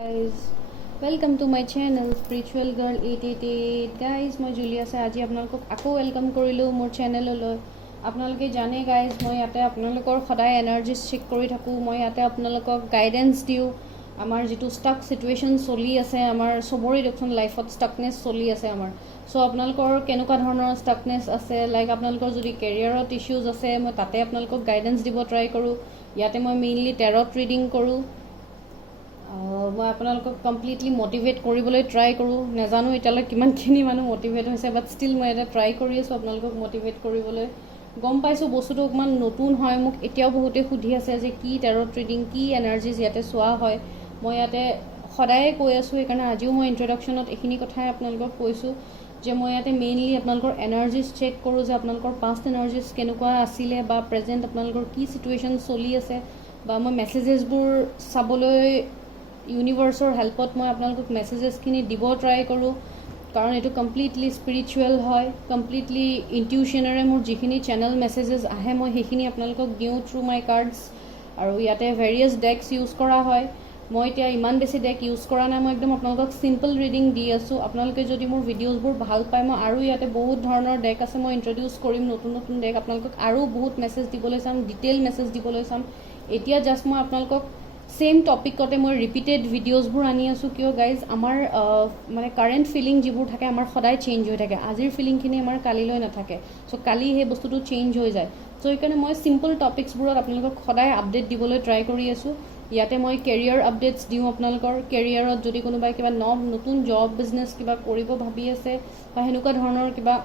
Guys, welcome to my channel Spiritual Girl 888 guys মই Julia আছে আজি আপোনালোকক আকৌ ওয়েলকাম কৰিলো মোৰ চেনেললৈ আপোনালোকে জানে গাইজ মই ইয়াতে আপোনালোকৰ সদায় এনাৰ্জি চেক কৰি থাকো মই ইয়াতে আপোনালোকক গাইডেন্স দিও আমাৰ যেটো ষ্টাক সিচুৱেচন চলি আছে আমাৰ সবৰে দেখোন লাইফত ষ্টাকনেস চলি আছে আমাৰ সো আপোনালোকৰ কেনেকুৱা ধৰণৰ ষ্টাকনেস আছে লাইক আপোনালোকৰ যদি কেৰিয়াৰত ইস্যুজ আছে মই তাতে আপোনালোকক গাইডেন্স দিব ট্ৰাই কৰো ইয়াতে মই মেইনলি টেৰট ৰিডিং কৰো মই আপোনালোকক কমপ্লিটলি মোটিভেট কৰিবলৈ ট্ৰাই কৰোঁ নাজানো এতিয়ালৈ কিমানখিনি মানুহ মোটিভেট হৈছে বাট ষ্টিল মই এটা ট্ৰাই কৰি আছোঁ আপোনালোকক মোটিভেট কৰিবলৈ গম পাইছোঁ বস্তুটো অকণমান নতুন হয় মোক এতিয়াও বহুতে সুধি আছে যে কি টেৰট ৰিডিং কি এনাৰ্জিজ ইয়াতে চোৱা হয় মই ইয়াতে সদায়ে কৈ আছোঁ সেইকাৰণে আজিও মই ইন্ট্ৰডাকশ্যনত এইখিনি কথাই আপোনালোকক কৈছোঁ যে মই ইয়াতে মেইনলি আপোনালোকৰ এনাৰ্জিজ চেক কৰোঁ যে আপোনালোকৰ পাষ্ট এনাৰ্জিজ কেনেকুৱা আছিলে বা প্ৰেজেণ্ট আপোনালোকৰ কি চিটুৱেশ্যন চলি আছে বা মই মেছেজেছবোৰ চাবলৈ ইউনিভাৰ্ছৰ হেল্পত মই আপোনালোকক মেছেজেছখিনি দিব ট্ৰাই কৰোঁ কাৰণ এইটো কমপ্লিটলি স্পিৰিচুৱেল হয় কমপ্লিটলি ইনটিউশ্যনেৰে মোৰ যিখিনি চেনেল মেছেজেছ আহে মই সেইখিনি আপোনালোকক দিওঁ থ্ৰু মাই কাৰ্ডছ আৰু ইয়াতে ভেৰিয়াছ ডেক্স ইউজ কৰা হয় মই এতিয়া ইমান বেছি ডেক ইউজ কৰা নাই মই একদম আপোনালোকক চিম্পল ৰিডিং দি আছোঁ আপোনালোকে যদি মোৰ ভিডিঅ'জবোৰ ভাল পায় মই আৰু ইয়াতে বহুত ধৰণৰ ডেক আছে মই ইন্ট্ৰডিউচ কৰিম নতুন নতুন ডেক আপোনালোকক আৰু বহুত মেছেজ দিবলৈ চাম ডিটেইল মেছেজ দিবলৈ চাম এতিয়া জাষ্ট মই আপোনালোকক সেম টপিকতে মই ৰিপিটেড ভিডিঅ'জবোৰ আনি আছোঁ কিয় গাইজ আমাৰ মানে কাৰেণ্ট ফিলিং যিবোৰ থাকে আমাৰ সদায় চেঞ্জ হৈ থাকে আজিৰ ফিলিংখিনি আমাৰ কালিলৈ নাথাকে চ' কালি সেই বস্তুটো চেঞ্জ হৈ যায় চ' সেইকাৰণে মই চিম্পল টপিকছবোৰত আপোনালোকক সদায় আপডেট দিবলৈ ট্ৰাই কৰি আছোঁ ইয়াতে মই কেৰিয়াৰ আপডেটছ দিওঁ আপোনালোকৰ কেৰিয়াৰত যদি কোনোবাই কিবা নতুন জব বিজনেছ কিবা কৰিব ভাবি আছে বা সেনেকুৱা ধৰণৰ কিবা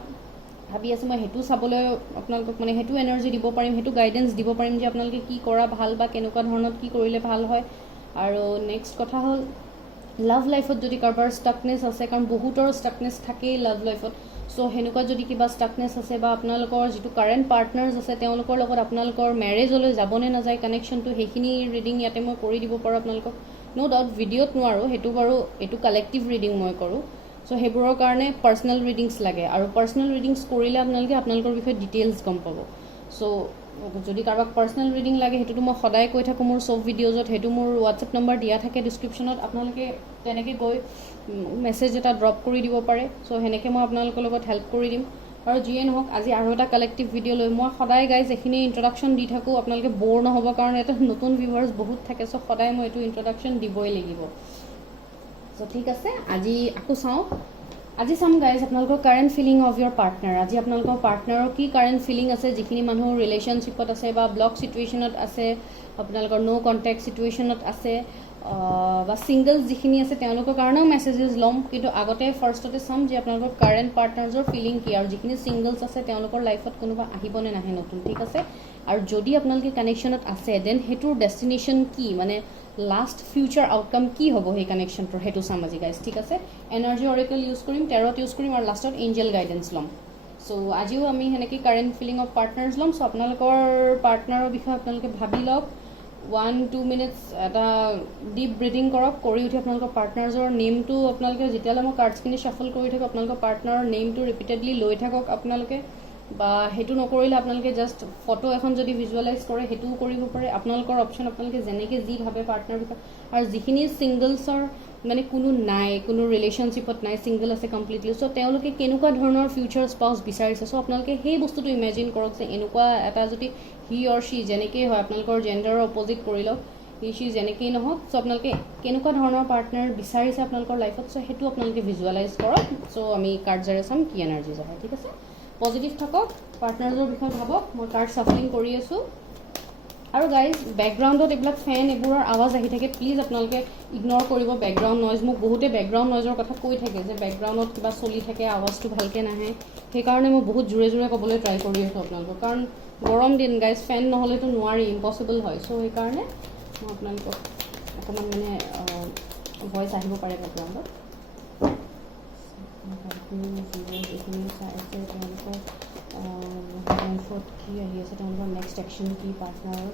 ভাবি আছে মই সেইটো চাবলৈ আপোনালোকক মানে সেইটো এনাৰ্জি দিব পাৰিম সেইটো গাইডেন্স দিব পাৰিম যে আপোনালোকে কি কৰা ভাল বা কেনেকুৱা ধৰণত কি কৰিলে ভাল হয় আৰু নেক্সট কথা হ'ল লাভ লাইফত যদি কাৰোবাৰ ষ্টাকনেছ আছে কাৰণ বহুতৰ ষ্টাকনেছ থাকেই লাভ লাইফত চ' সেনেকুৱা যদি কিবা ষ্টাকনেছ আছে বা আপোনালোকৰ যিটো কাৰেণ্ট পাৰ্টনাৰ্ছ আছে তেওঁলোকৰ লগত আপোনালোকৰ মেৰেজলৈ যাবনে নাযায় কানেকশ্যনটো সেইখিনি ৰিডিং ইয়াতে মই কৰি দিব পাৰোঁ আপোনালোকক ন' ডাউট ভিডিঅ'ত নোৱাৰোঁ সেইটো বাৰু এইটো কালেক্টিভ ৰিডিং মই কৰোঁ চ' সেইবোৰৰ কাৰণে পাৰ্চনেল ৰিডিংছ লাগে আৰু পাৰ্চনেল ৰিডিংছ কৰিলে আপোনালোকে আপোনালোকৰ বিষয়ে ডিটেইলছ গম পাব চ' যদি কাৰোবাক পাৰ্চনেল ৰিডিং লাগে সেইটোতো মই সদায় কৈ থাকোঁ মোৰ চব ভিডিঅ'জত সেইটো মোৰ হোৱাটছএপ নম্বৰ দিয়া থাকে ডিছক্ৰিপশ্যনত আপোনালোকে তেনেকৈ গৈ মেছেজ এটা ড্ৰপ কৰি দিব পাৰে চ' সেনেকৈ মই আপোনালোকৰ লগত হেল্প কৰি দিম আৰু যিয়ে নহওক আজি আৰু এটা কালেক্টিভ ভিডিঅ' লৈ মই সদায় গাইজ এইখিনি ইন্ট্ৰডাকশ্যন দি থাকোঁ আপোনালোকে ব'ৰ নহ'ব কাৰণ এটা নতুন ভিউৱাৰ্ছ বহুত থাকে চ' সদায় মই এইটো ইন্ট্ৰডাকশ্যন দিবই লাগিব চ' ঠিক আছে আজি আকৌ চাওঁ আজি চাম গাইজ আপোনালোকৰ current feeling of your partner আজি আপোনালোকৰ পাৰ্টনাৰৰ কি কাৰেণ্ট ফিলিং আছে যিখিনি মানুহ ৰিলেশ্যনশ্বিপত আছে বা ব্লক চিটুৱেশ্যনত আছে আপোনালোকৰ ন' কণ্টেক্ট চিটুৱেশ্যনত আছে বা ছিংগলছ যিখিনি আছে তেওঁলোকৰ কাৰণেও মেছেজেছ ল'ম কিন্তু আগতে ফাৰ্ষ্টতে চাম যে আপোনালোকৰ কাৰেণ্ট পাৰ্টনাৰ্ছৰ ফিলিং কি আৰু যিখিনি ছিংগলছ আছে তেওঁলোকৰ লাইফত কোনোবা আহিবনে নাহে নতুন ঠিক আছে আৰু যদি আপোনালোকে কানেকশ্যনত আছে দেন সেইটোৰ ডেষ্টিনেশ্যন কি মানে লাষ্ট ফিউচাৰ আউটকাম কি হ'ব সেই কানেকশ্যনটোৰ সেইটো চাম আজি গাইজ ঠিক আছে এনাৰ্জি অৰেকল ইউজ কৰিম টেৰট ইউজ কৰিম আৰু লাষ্টত এঞ্জেল গাইডেন্স ল'ম চ' আজিও আমি সেনেকৈ কাৰেণ্ট ফিলিং অফ পাৰ্টনাৰ্ছ ল'ম চ' আপোনালোকৰ পাৰ্টনাৰৰ বিষয়ে আপোনালোকে ভাবি লওক 1-2 মিনিটছ এটা ডিপ ব্ৰিডিং কৰক কৰি উঠি আপোনালোকৰ পাৰ্টনাৰ্ছৰ নেমটো আপোনালোকে যেতিয়ালৈ মই কাৰ্ডছখিনি শ্বাফল কৰি থাকোঁ আপোনালোকৰ পাৰ্টনাৰৰ নেমটো ৰিপিটেডলি লৈ থাকক আপোনালোকে বা সেইটো নকৰিলে আপোনালোকে জাষ্ট ফটো এখন যদি ভিজুৱেলাইজ কৰে সেইটোও কৰিব পাৰে আপোনালোকৰ অপশ্যন আপোনালোকে যেনেকৈ যি ভাবে পাৰ্টনাৰ বিষয়ে আৰু যিখিনি ছিংগলছৰ মানে কোনো নাই কোনো ৰিলেশ্যনশ্বিপত নাই ছিংগল আছে কমপ্লিটলি চ' তেওঁলোকে কেনেকুৱা ধৰণৰ ফিউচাৰ স্পাউচ বিচাৰিছে চ' আপোনালোকে সেই বস্তুটো ইমেজিন কৰক যে এনেকুৱা এটা যদি হি অৰ শ্বি যেনেকেই হয় আপোনালোকৰ জেণ্ডাৰৰ অপজিট কৰি লওক হি শ্বি যেনেকেই নহওক চ' আপোনালোকে কেনেকুৱা ধৰণৰ পাৰ্টনাৰ বিচাৰিছে আপোনালোকৰ লাইফত চ' সেইটো আপোনালোকে ভিজুৱেলাইজ কৰক চ' আমি কাৰ্ডজেৰে চাম কি এনাৰ্জিজ আহে ঠিক আছে পজিটিভ থাকক পাৰ্টনাৰ্ছৰ বিষয়ে ভাবক মই কাৰ্ড চাফলিং কৰি আছোঁ আৰু গাইজ বেকগ্ৰাউণ্ডত এইবিলাক ফেন এইবোৰৰ আৱাজ আহি থাকে প্লিজ আপোনালোকে ইগন'ৰ কৰিব বেকগ্ৰাউণ্ড নইজ মোক বহুতে বেকগ্ৰাউণ্ড নইজৰ কথা কৈ থাকে যে বেকগ্ৰাউণ্ডত কিবা চলি থাকে আৱাজটো ভালকৈ নাহে সেইকাৰণে মই বহুত জোৰে জোৰে ক'বলৈ ট্ৰাই কৰি আছোঁ আপোনালোকক কাৰণ গৰম দিন গাইজ ফেন নহ'লেতো নোৱাৰি ইম্পচিবল হয় চ' সেইকাৰণে মই আপোনালোকক অকণমান মানে ভইচ আহিব পাৰে বেকগ্ৰাউণ্ডত এইখিনি চাই আছে তেওঁলোকৰ লাইফত কি আহি আছে তেওঁলোকৰ নেক্সট একশ্যন কি পাৰ্টনাৰৰ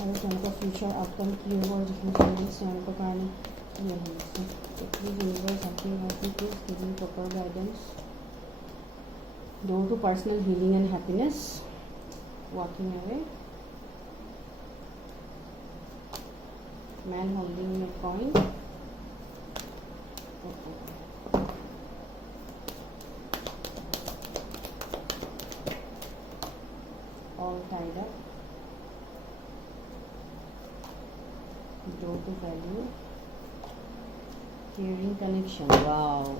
আৰু তেওঁলোকৰ ফিউচাৰ আউটকাম কি হ'ব আৰু যিখিনি চেঞ্জেছ তেওঁলোকৰ কাৰণে কি আহি আছে please universe please giving proper guidance door to personal healing and happiness ৱাকিং away Man holding a coin. All tied up. Door to value. Caring connection. Wow.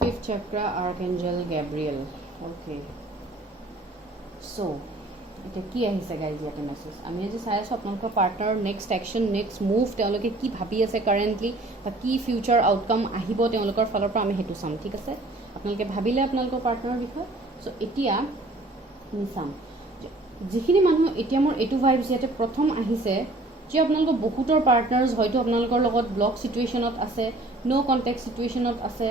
Fifth chakra, Archangel Gabriel. Okay. So, এটা কি আহিছে guys ইয়াতে message আমি আজি চাই আছোঁ আপোনালোকৰ partner next action next move তেওঁলোকে কি ভাবি আছে কাৰেণ্টলি বা কি ফিউচাৰ আউটকাম আহিব তেওঁলোকৰ ফালৰ পৰা আমি সেইটো চাম ঠিক আছে আপোনালোকে ভাবিলে আপোনালোকৰ পাৰ্টনাৰৰ বিষয়ে চ' এতিয়া আমি চাম যিখিনি মানুহ এতিয়া মোৰ এইটো ভাইবছ ইয়াতে প্ৰথম আহিছে যে আপোনালোকৰ বহুতৰ পাৰ্টনাৰ্ছ হয়তো আপোনালোকৰ লগত ব্লক চিটুৱেশ্যনত আছে ন' কণ্টেক্ট চিটুৱেশ্যনত আছে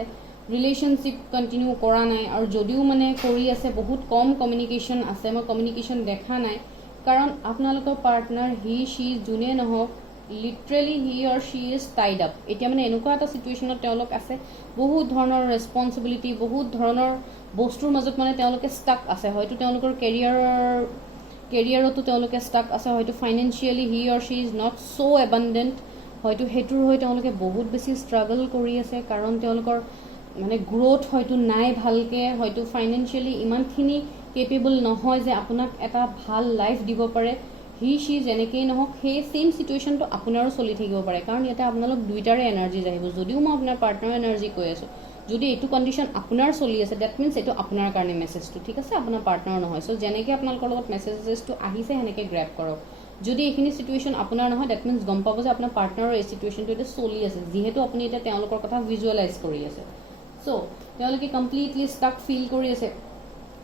ৰিলেশ্যনশ্বিপ কণ্টিনিউ কৰা নাই আৰু যদিও মানে কৰি আছে বহুত কম কমিউনিকেশ্যন আছে মই কমিউনিকেশ্যন দেখা নাই কাৰণ আপোনালোকৰ পাৰ্টনাৰ হি শ্বি যোনে নহওক literally he or she is tied up এতিয়া মানে এনেকুৱা এটা চিটুৱেশ্যনত তেওঁলোক আছে বহুত ধৰণৰ ৰেছপনচিবিলিটি বহুত ধৰণৰ বস্তুৰ মাজত মানে তেওঁলোকে ষ্টাক আছে হয়তো তেওঁলোকৰ কেৰিয়াৰতো তেওঁলোকে ষ্টাক আছে হয়তো financially he or she is not so' abundant হয়তো সেইটোৰ হৈ তেওঁলোকে বহুত বেছি ষ্ট্ৰাগল কৰি আছে কাৰণ তেওঁলোকৰ মানে গ্ৰোথ হয়তো নাই ভালকৈ হয়তো ফাইনেন্সিয়েলি ইমানখিনি কেপেবল নহয় যে আপোনাক এটা ভাল লাইফ দিব পাৰে হি শ্বি যেনেকেই নহওক সেই ছেইম চিটুৱেশ্যনটো আপোনাৰো চলি থাকিব পাৰে কাৰণ ইয়াতে আপোনালোক দুইটাৰে এনাৰ্জিজ আহিব যদিও মই আপোনাৰ পাৰ্টনাৰৰ এনাৰ্জি কৈ আছোঁ যদি এইটো কণ্ডিশ্যন আপোনাৰ চলি আছে ডেট মিনছ এইটো আপোনাৰ কাৰণে মেছেজটো ঠিক আছে আপোনাৰ পাৰ্টনাৰ নহয় চ' যেনেকৈ আপোনালোকৰ লগত মেছেজেছটো আহিছে সেনেকৈ গ্ৰেপ কৰক যদি এইখিনি চিটুৱেশ্যন আপোনাৰ নহয় ডেট মিনছ গম পাব যে আপোনাৰ পাৰ্টনাৰৰ এই চিটুৱেশ্যনটো এতিয়া চলি আছে যিহেতু আপুনি এতিয়া তেওঁলোকৰ কথা ভিজুৱেলাইজ কৰি আছে চ' তেওঁলোকে কমপ্লিটলি ষ্টাক ফিল কৰি আছে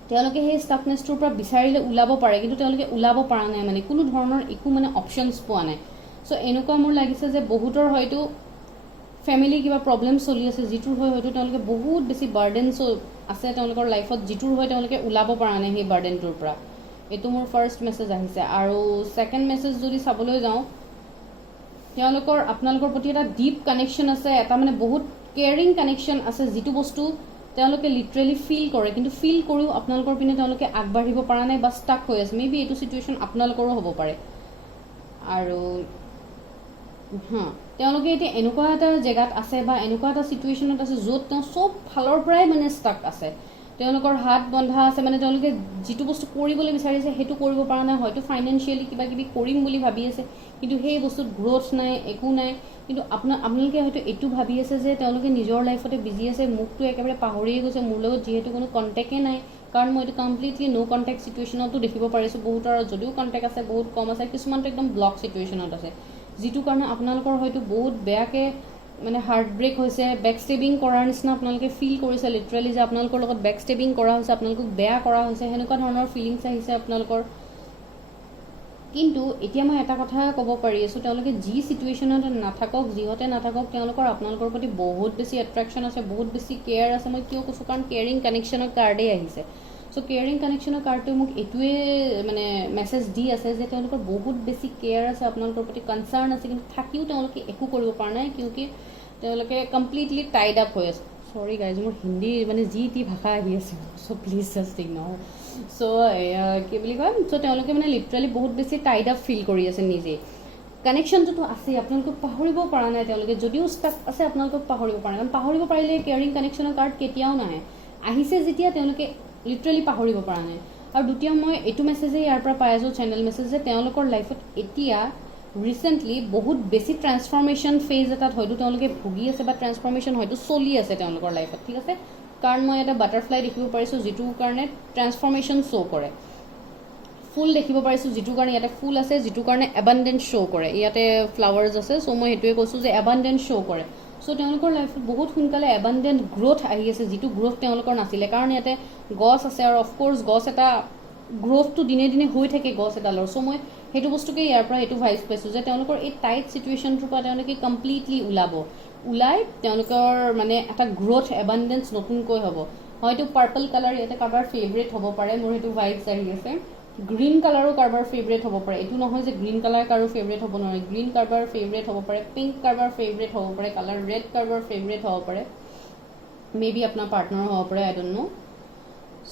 তেওঁলোকে সেই ষ্টাকনেছটোৰ পৰা বিচাৰিলে ওলাব পাৰে কিন্তু তেওঁলোকে ওলাব পৰা নাই মানে কোনো ধৰণৰ একো মানে অপশ্যনছ পোৱা নাই চ' এনেকুৱা মোৰ লাগিছে যে বহুতৰ হয়তো ফেমিলি কিবা প্ৰব্লেম চলি আছে যিটোৰ হৈ হয়তো তেওঁলোকে বহুত বেছি বাৰ্ডেনছ আছে তেওঁলোকৰ লাইফত যিটোৰ হৈ তেওঁলোকে ওলাব পৰা নাই সেই বাৰ্ডেনটোৰ পৰা এইটো মোৰ ফাৰ্ষ্ট মেছেজ আহিছে আৰু ছেকেণ্ড মেছেজ যদি চাবলৈ যাওঁ তেওঁলোকৰ আপোনালোকৰ প্ৰতি এটা ডিপ কানেকশ্যন আছে এটা মানে বহুত কেয়াৰিং কানেকশ্যন আছে যিটো বস্তু তেওঁলোকে লিটাৰেলি ফিল কৰে কিন্তু ফিল কৰিও আপোনালোকৰ পিনে তেওঁলোকে আগবাঢ়িব পৰা নাই বা ষ্টাক হৈ আছে মেবি এইটো চিটুৱেশ্যন আপোনালোকৰো হ'ব পাৰে আৰু তেওঁলোকে এতিয়া এনেকুৱা এটা জেগাত আছে বা এনেকুৱা এটা চিটুৱেশ্যনত আছে য'ত তেওঁ চব ফালৰ পৰাই মানে ষ্টাক আছে তেওঁলোকৰ হাত বন্ধা আছে মানে তেওঁলোকে যিটো বস্তু কৰিবলৈ বিচাৰিছে সেইটো কৰিব পৰা নাই হয়তো ফাইনেন্সিয়েলি কিবা কিবি কৰিম বুলি ভাবি আছে কিন্তু সেই বস্তুত গ্ৰ'থ নাই একো নাই কিন্তু আপোনালোকে হয়তো এইটো ভাবি আছে যে তেওঁলোকে নিজৰ লাইফতে বিজি আছে মোকতো একেবাৰে পাহৰিয়ে গৈছে মোৰ লগত যিহেতু কোনো কণ্টেক্টেই নাই কাৰণ মই এইটো কমপ্লিটলি ন' কণ্টেক্ট চিটুৱেশ্যনতো দেখিব পাৰিছোঁ বহুতৰ যদিও কণ্টেক্ট আছে বহুত কম আছে কিছুমানটো একদম ব্লক চিটুৱেশ্যনত আছে যিটো কাৰণে আপোনালোকৰ হয়তো বহুত বেয়াকৈ মানে হাৰ্ট ব্ৰেক হৈছে বেক ষ্টেবিং কৰাৰ নিচিনা আপোনালোকে ফিল কৰিছে লিটাৰেলি যে আপোনালোকৰ লগত বেক ষ্টেবিং কৰা হৈছে আপোনালোকক বেয়া কৰা হৈছে সেনেকুৱা ধৰণৰ ফিলিংছ আহিছে আপোনালোকৰ কিন্তু এতিয়া মই এটা কথা ক'ব পাৰি আছোঁ তেওঁলোকে যি চিটুৱেশ্যনত নাথাকক যিহতে নাথাকক তেওঁলোকৰ আপোনালোকৰ প্ৰতি বহুত বেছি এট্ৰেকশ্যন আছে বহুত বেছি কেয়াৰ আছে মই কিয় কৈছোঁ কাৰণ কেয়াৰিং কানেকশ্যনৰ কাৰ্ডেই আহিছে চ' কেয়াৰিং কানেকশ্যনৰ কাৰ্ডটোৱে মোক এইটোৱে মানে মেছেজ দি আছে যে তেওঁলোকৰ বহুত বেছি কেয়াৰ আছে আপোনালোকৰ প্ৰতি কনচাৰ্ণ আছে কিন্তু থাকিও তেওঁলোকে একো কৰিব পৰা নাই কিয়কি তেওঁলোকে কমপ্লিটলি টাইড আপ হৈ আছে চৰি গাইজ মোৰ হিন্দী মানে যি টি ভাষা আহি আছে চ' প্লিজ জাষ্ট ইগন'ৰ চ' কি বুলি কয় চ' তেওঁলোকে মানে লিটাৰেলি বহুত বেছি টাইড আপ ফিল কৰি আছে নিজেই কানেকশ্যনটোতো আছেই আপোনালোকক পাহৰিব পৰা নাই তেওঁলোকে যদিও ষ্টাক আছে আপোনালোকক পাহৰিব পৰা নাই কাৰণ পাহৰিব পাৰিলে কেয়াৰিং কানেকশ্যনৰ কাৰ্ড কেতিয়াও নাহে আহিছে যেতিয়া তেওঁলোকে লিটাৰেলি পাহৰিব পৰা নাই আৰু দ্বিতীয় মই এইটো মেছেজেই ইয়াৰ পৰা পাই আছোঁ চেনেল মেছেজ যে তেওঁলোকৰ লাইফত এতিয়া ৰিচেণ্টলি বহুত বেছি ট্ৰেন্সফৰ্মেশ্যন ফেজ এটাত হয়তো তেওঁলোকে ভুগি আছে বা ট্ৰেন্সফৰ্মেশ্যন হয়তো চলি আছে তেওঁলোকৰ লাইফত ঠিক আছে কাৰণ মই এটা বাটাৰফ্লাই দেখিব পাৰিছোঁ যিটোৰ কাৰণে ট্ৰেন্সফৰ্মেশ্যন শ্ব' কৰে ফুল দেখিব পাৰিছোঁ যিটোৰ কাৰণে ইয়াতে ফুল আছে যিটোৰ কাৰণে এবাণ্ডেঞ্চ শ্ব' কৰে ইয়াতে ফ্লাৱাৰ্ছ আছে চ' মই সেইটোৱে কৈছোঁ যে এবাণ্ডেঞ্চ শ্ব' কৰে চ' তেওঁলোকৰ লাইফত বহুত সোনকালে এবাণ্ডেণ্ট গ্ৰ'থ আহি আছে যিটো গ্ৰ'থ তেওঁলোকৰ নাছিলে কাৰণ ইয়াতে গছ আছে আৰু অফক'ৰ্ছ গছ এটা গ্ৰ'থটো দিনে দিনে হৈ থাকে গছ এডালৰ চ' মই সেইটো বস্তুকে ইয়াৰ পৰা এইটো ভাইজ পাইছোঁ যে তেওঁলোকৰ এই টাইট চিটুৱেশ্যনটোৰ পৰা তেওঁলোকে কমপ্লিটলি ওলাই তেওঁলোকৰ মানে এটা গ্ৰ'থ এবাণ্ডেঞ্চ নতুনকৈ হ'ব হয়তো পাৰ্পল কালাৰ ইয়াতে কাৰোবাৰ ফেভৰেট হ'ব পাৰে মোৰ সেইটো ভাইবছ আহি আছে গ্ৰীণ কালাৰো কাৰোবাৰ ফেভৰেট হ'ব পাৰে এইটো নহয় যে গ্ৰীণ কালাৰ কাৰো ফেভৰেট হ'ব নোৱাৰে গ্ৰীণ কাৰোবাৰ ফেভৰেট হ'ব পাৰে পিংক কাৰোবাৰ ফেভৰেট হ'ব পাৰে কালাৰ ৰেড কাৰোবাৰ ফেভৰেট হ'ব পাৰে মেবি আপোনাৰ পাৰ্টনাৰ হ'ব পাৰে আই ডণ্ট ন'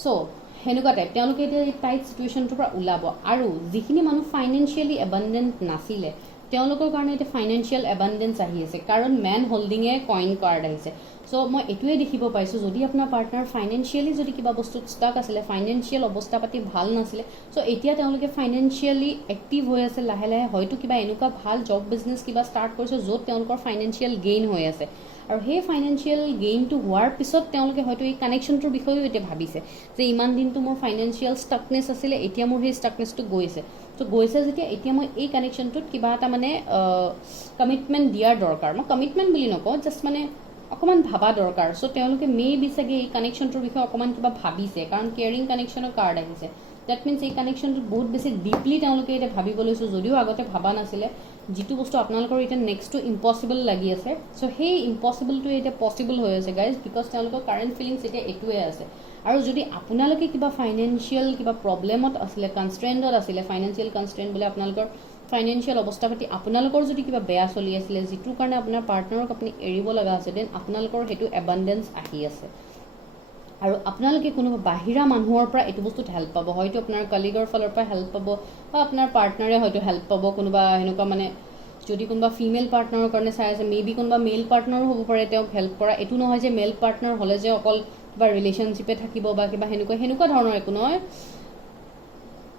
চ' সেনেকুৱা টাইপ তেওঁলোকে এতিয়া এই টাইট চিটুৱেশ্যনটোৰ পৰা ওলাব আৰু যিখিনি মানুহ ফাইনেন্সিয়েলি এবাণ্ডেণ্ট নাছিলে তেওঁলোকৰ কাৰণে এটা ফাইনেন্সিয়েল এবান্ডেন্স আহি আছে, কাৰণ মেন হোল্ডিঙে কইন কাৰ্ড আহিছে। চ' মই এইটোৱে দেখিব পাইছোঁ, যদি আপোনাৰ পাৰ্টনাৰ ফাইনেন্সিয়েলি যদি কিবা বস্তুত ষ্টাক আছিলে, ফাইনেন্সিয়েল অৱস্থা পাতি ভাল নাছিলে, চ' এতিয়া তেওঁলোকে ফাইনেন্সিয়েলি এক্টিভ হৈ আছে লাহে লাহে, হয়তো কিবা এনেকুৱা ভাল জব বিজনেছ কিবা ষ্টাৰ্ট কৰিছে য'ত তেওঁলোকৰ ফাইনেন্সিয়েল গেইন হৈ আছে। আৰু সেই ফাইনেন্সিয়েল গেইনটো হোৱাৰ পিছত তেওঁলোকে হয়তো এই কানেকশ্যনটোৰ বিষয়েও এতিয়া ভাবিছে যে ইমান দিনটো মোৰ ফাইনেন্সিয়েল ষ্টাকনেছ আছিলে, এতিয়া মোৰ সেই ষ্টাকনেছটো গৈছে। চ' গৈছে যেতিয়া এতিয়া মই এই কানেকশ্যনটোত কিবা এটা মানে কমিটমেণ্ট দিয়াৰ দৰকাৰ। মই কমিটমেণ্ট বুলি নকওঁ, জাষ্ট মানে অকণমান ভাবা দৰকাৰ। চ' তেওঁলোকে বি চাগে এই কানেকশ্যনটোৰ বিষয়ে অকণমান কিবা ভাবিছে, কাৰণ কেয়াৰিং কানেকশ্যনৰ কাৰ্ড আহিছে। ডেট মিনছ এই কানেকশ্যনটোত বহুত বেছি ডিপলি তেওঁলোকে এতিয়া ভাবিব লৈছোঁ, যদিও আগতে ভাবা নাছিলে। যিটো বস্তু আপোনালোকৰ এতিয়া নেক্সটটো ইম্পচিবল লাগি আছে, চ' সেই ইম্পচিবলটোৱে এতিয়া পচিবল হৈ আছে গাইজ, বিকজ তেওঁলোকৰ কাৰেণ্ট ফিলিংছ এতিয়া এইটোৱে আছে। আৰু যদি আপোনালোকে কিবা ফাইনেন্সিয়েল কিবা প্ৰব্লেমত আছিলে, কনষ্ট্ৰেইণ্টত আছিলে, ফাইনেন্সিয়েল কনষ্ট্ৰেইণ্ট বোলে আপোনালোকৰ ফাইনেন্সিয়েল অৱস্থা পাতি আপোনালোকৰ যদি কিবা বেয়া চলি আছিলে, যিটোৰ কাৰণে আপোনাৰ পাৰ্টনাৰক আপুনি এৰিব লগা আছে, দেন আপোনালোকৰ সেইটো এবান্ডেন্স আহি আছে। আৰু আপোনালোকে কোনোবা বাহিৰা মানুহৰ পৰা এইটো বস্তুত হেল্প পাব, হয়তো আপোনাৰ কলিগৰ ফালৰ পৰা হেল্প পাব, বা আপোনাৰ পাৰ্টনাৰে হয়তো হেল্প পাব। কোনোবা সেনেকুৱা মানে যদি কোনোবা ফিমেল পাৰ্টনাৰৰ কাৰণে চাই আছে, মে বি কোনোবা মেল পাৰ্টনাৰো হ'ব পাৰে তেওঁক হেল্প কৰা। এইটো নহয় যে মেল পাৰ্টনাৰ হ'লে যে অকল কিবা ৰিলেশ্যনশ্বিপে থাকিব বা কিবা সেনেকুৱা ধৰণৰ একো নহয়।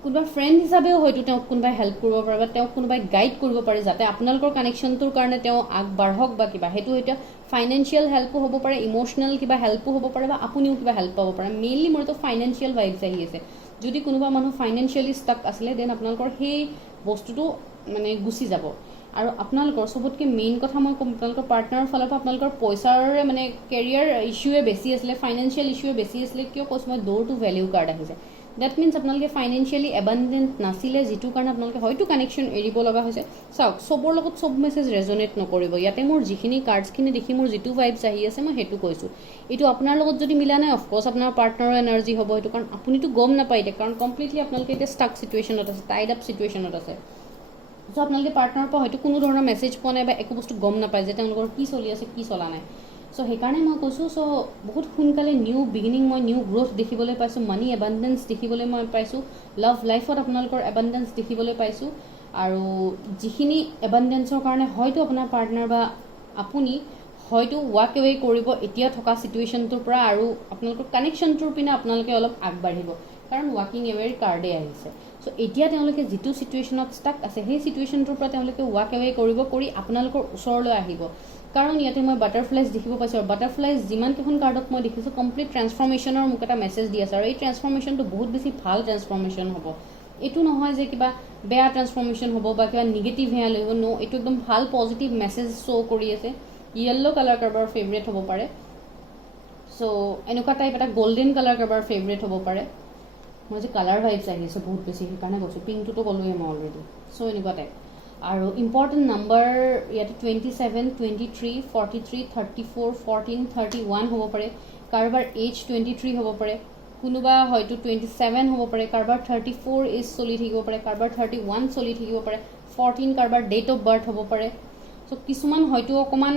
কোনোবা ফ্ৰেণ্ড হিচাপেও হয়তো তেওঁক কোনোবাই হেল্প কৰিব পাৰে, বা তেওঁক কোনোবাই গাইড কৰিব পাৰে যাতে আপোনালোকৰ কানেকশ্যনটোৰ কাৰণে তেওঁ আগবাঢ়ক বা কিবা। সেইটো এতিয়া ফাইনেন্সিয়েল হেল্পো হ'ব পাৰে, ইম'চনেল কিবা হেল্পো হ'ব পাৰে, বা আপুনিও কিবা হেল্প পাব পাৰে। মেইনলি মোৰতো ফাইনেন্সিয়েল ভাইবছ আহি আছে। যদি কোনোবা মানুহ ফাইনেন্সিয়েলি ষ্টাক আছিলে, দেন আপোনালোকৰ সেই বস্তুটো মানে গুচি যাব। আৰু আপোনালোকৰ চবতকৈ মেইন কথা মই ক'ম, আপোনালোকৰ পাৰ্টনাৰৰ ফালৰ পৰা আপোনালোকৰ পইচাৰে মানে কেৰিয়াৰ ইছ্যুৱে বেছি আছিলে, ফাইনেন্সিয়েল ইছ্যুৱে বেছি আছিলে। কিয় কৈছোঁ মই, ড'ৰ টু ভেলিউ কাৰ্ড আহিছে। ডেট মিনছ আপোনালোকে ফাইনেন্সিয়েলি এবান্ডেন্ট নাছিলে, যিটো কাৰণে আপোনালোকে হয়তো কানেকশ্যন এৰিব লগা হৈছে। চাওক, চবৰ লগত চব মেছেজ ৰেজনেট নকৰিব। ইয়াতে মোৰ যিখিনি কাৰ্ডছখিনি দেখি মোৰ যিটো ভাইবছ আহি আছে মই সেইটো কৈছোঁ। এইটো আপোনাৰ লগত যদি মিলা নাই, অফক'ৰ্ছ আপোনাৰ পাৰ্টনাৰৰ এনাৰ্জি হ'ব সেইটো, কাৰণ আপুনিতো গম নাপায় এতিয়া, কাৰণ কমপ্লিটলি আপোনালোকে এতিয়া ষ্টাক চিটুৱেশ্যনত আছে, টাইড আপ চিটুৱেশ্যনত আছে। চ' আপোনালোকে পাৰ্টনাৰৰ পৰা হয়তো কোনো ধৰণৰ মেছেজ পোৱা নাই বা একো বস্তু গম নাপায় যে তেওঁলোকৰ কি চলি আছে, কি চলা নাই। চ' সেইকাৰণে মই কৈছোঁ, চ' বহুত সোনকালে নিউ বিগিনিং, মই নিউ গ্ৰ'থ দেখিবলৈ পাইছোঁ, মানি এবান্ডেন্স দেখিবলৈ মই পাইছোঁ, লাভ লাইফত আপোনালোকৰ এবান্ডেন্স দেখিবলৈ পাইছোঁ। আৰু যিখিনি এবান্ডেন্সৰ কাৰণে হয়তো আপোনাৰ পাৰ্টনাৰ বা আপুনি হয়তো ৱাক এৱে কৰিব এতিয়া থকা চিটুৱেশ্যনটোৰ পৰা, আৰু আপোনালোকৰ কানেকশ্যনটোৰ পিনে আপোনালোকে অলপ আগবাঢ়িব, কাৰণ ৱাকিং এৱেৰ কাৰ্ডে আহিছে। চ' এতিয়া তেওঁলোকে যিটো চিটুৱেশ্যনত ষ্টাক আছে, সেই চিটুৱেশ্যনটোৰ পৰা তেওঁলোকে ৱাক এৱে কৰিব, কৰি আপোনালোকৰ ওচৰলৈ আহিব। কাৰণ ইয়াতে মই বাটাৰফ্লাইজ দেখিব পাইছোঁ, আৰু বাটাৰফ্লাইজ যিমানকেইখন কাৰ্ডত মই দেখিছোঁ কমপ্লিট ট্ৰেন্সফৰ্মেশ্যনৰ মোক এটা মেছেজ দি আছে। আৰু এই ট্ৰেন্সফৰ্মেশ্যনটো বহুত বেছি ভাল ট্ৰেন্সফৰ্মেশ্যন হ'ব। এইটো নহয় যে কিবা বেয়া ট্ৰেন্সফৰ্মেশ্যন হ'ব বা কিবা নিগেটিভ হেয়া লৈ হ'ব, ন', এইটো একদম ভাল পজিটিভ মেছেজ শ্ব' কৰি আছে। য়েল্ল' কালাৰ কাৰোবাৰ ফেভৰেট হ'ব পাৰে, চ' এনেকুৱা টাইপ এটা গল্ডেন কালাৰ কাৰোবাৰ ফেভৰেট হ'ব পাৰে। মই যে কালাৰ ভাইবছ আহি আছে বহুত বেছি, সেইকাৰণে কৈছোঁ। পিংকটোতো ক'লোৱে মই অলৰেডি। চ' এনেকুৱা টাইপ। আৰু ইম্পৰ্টেণ্ট নাম্বাৰ ইয়াতে 27, 23, 43, 34, 14, 31 হ'ব পাৰে। কাৰোবাৰ এজ 23 হ'ব পাৰে, কোনোবা হয়তো 27 হ'ব পাৰে, কাৰোবাৰ 34 এজ চলি থাকিব পাৰে, কাৰোবাৰ 31 চলি থাকিব পাৰে, 14 কাৰোবাৰ ডেট অফ বাৰ্থ হ'ব পাৰে। চ' কিছুমান হয়তো অকণমান